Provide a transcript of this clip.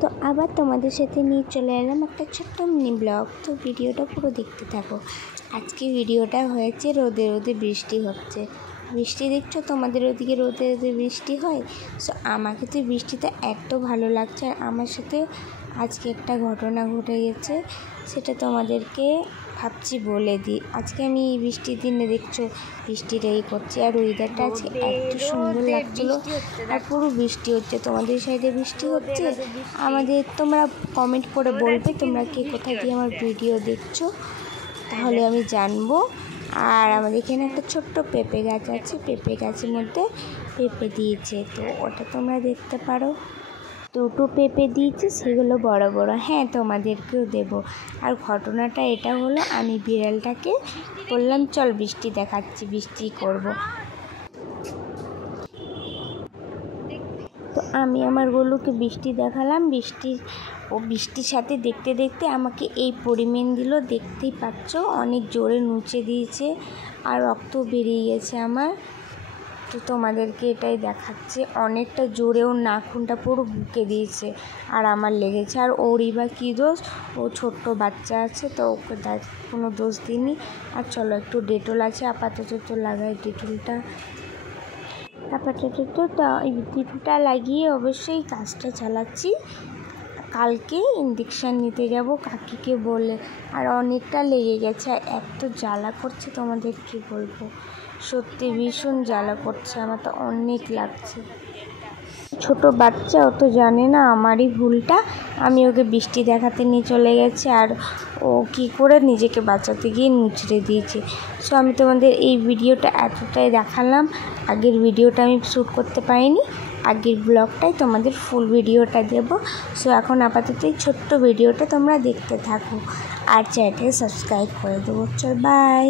তো আবার তোমাদের সাথে নিয়ে চলে এলাম একটা ছোট্ট মিনি ব্লগ। তো ভিডিওটা পুরো দেখতে থাকো। আজকে ভিডিওটা হয়েছে রোদে রোদে বৃষ্টি হচ্ছে। বৃষ্টি দেখছো, তোমাদের ওদিকে রোদে রোদে বৃষ্টি হয়। সো আমাকে তো বৃষ্টিতে এত ভালো লাগছে। আর আমার সাথে আজকে একটা ঘটনা ঘটে গেছে, সেটা তোমাদেরকে ভাবছি বলে দিই। আজকে আমি এই বৃষ্টির দিনে দেখছো বৃষ্টিটাই করছে, আর ওয়েদারটা আজকে এত সুন্দর লাগছিলো। আর পুরো বৃষ্টি হচ্ছে। তোমাদের সাইডে বৃষ্টি হচ্ছে? আমাদের তোমরা কমেন্ট করে বলবে তোমরা কে কোথা দিয়ে আমার ভিডিও দেখছো, তাহলে আমি জানবো। আর আমাদের এখানে একটা ছোট্ট পেঁপে গাছ আছে, পেঁপে গাছের মধ্যে পেঁপে দিয়েছে, তো ওটা তোমরা দেখতে পারো। দুটো পেঁপে দিয়েছে, সেগুলো বড় বড়। হ্যাঁ, তোমাদেরকেও দেবো। আর ঘটনাটা এটা হলো, আমি বিড়ালটাকে বললাম চল বৃষ্টি দেখাচ্ছি, বৃষ্টি করব। তো আমি আমার গরুকে বৃষ্টি দেখালাম। বৃষ্টির সাথে দেখতে দেখতে আমাকে এই পরিমাণ দিল, দেখতেই পাচ্ছ। অনেক জোরে নুচে দিয়েছে আর রক্ত বেরিয়ে গেছে আমার। তো তোমাদেরকে এটাই দেখাচ্ছে, অনেকটা জোরেও নাখুনটা পুরো বুকে দিয়েছে আর আমার লেগেছে। আর ওরই বা কী দোষ, ও ছোট্ট বাচ্চা আছে, তো ওকে কোনো দোষ দিইনি। আর চলো একটু ডেটল আছে, আপাতত তো লাগাই ডেটলটা। ডিটটা লাগিয়ে অবশ্যই কাজটা চালাচ্ছি। কালকে ইঞ্জেকশান নিতে যাব কাকিকে বলে। আর অনেকটা লেগে গেছে, আর এত জ্বালা করছে তোমাদের কি বলবো, সত্যি ভীষণ জ্বালা করছে, আমার তো অনেক লাগছে। ছোট বাচ্চা, ও তো জানে না আমারই ভুলটা। আমি ওকে বৃষ্টি দেখাতে নিয়ে চলে গেছে, আর ও কি করে নিজেকে বাঁচাতে গিয়ে নুচড়ে দিয়েছে। সো আমি তোমাদের এই ভিডিওটা এতটাই দেখালাম। আগের ভিডিওটা আমি শ্যুট করতে পারিনি, আগের ব্লগটাই তোমাদের ফুল ভিডিওটা দেব। সো এখন আপাতত এই ছোট্ট ভিডিওটা তোমরা দেখতে থাকো, আর চ্যানেলটাকে সাবস্ক্রাইব করে দেবো। চল বাই।